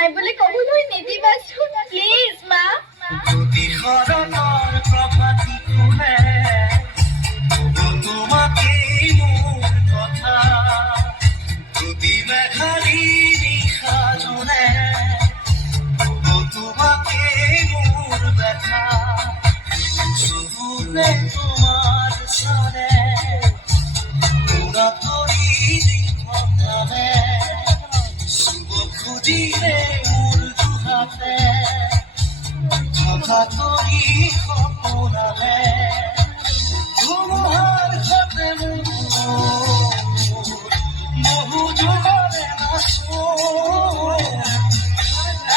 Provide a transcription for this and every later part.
নাই বুলি কবলৈ নিদিবাচোন প্লিজ মা। প্ৰতিসৰণৰ প্ৰভাতী শুনে তোমাকেই মোৰ কথা, যদি মেঘালী নিশা জোনে তোমাকেই মোৰ ব্যথা, চকুতে তোমাৰ চালে পুৰা তৰি দিখনে চুব খুজিলে মোৰ দুহাতে কথা তৰি সপোনালে ধুমুহাৰ ঘাটে বহু যুগৰে নাচো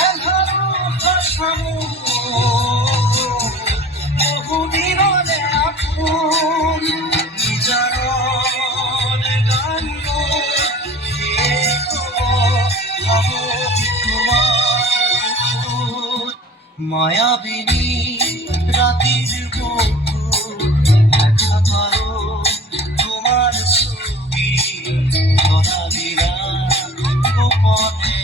এঘাৰো ভাষামো বহু দিনৰে আপোন নিজৰলে গানো সেয়ে কব ভাবো তোমাৰ মায়াবিনী রাতির বুকুর দেখা পারো তোমার ছবি ধরা দিলা গোপনে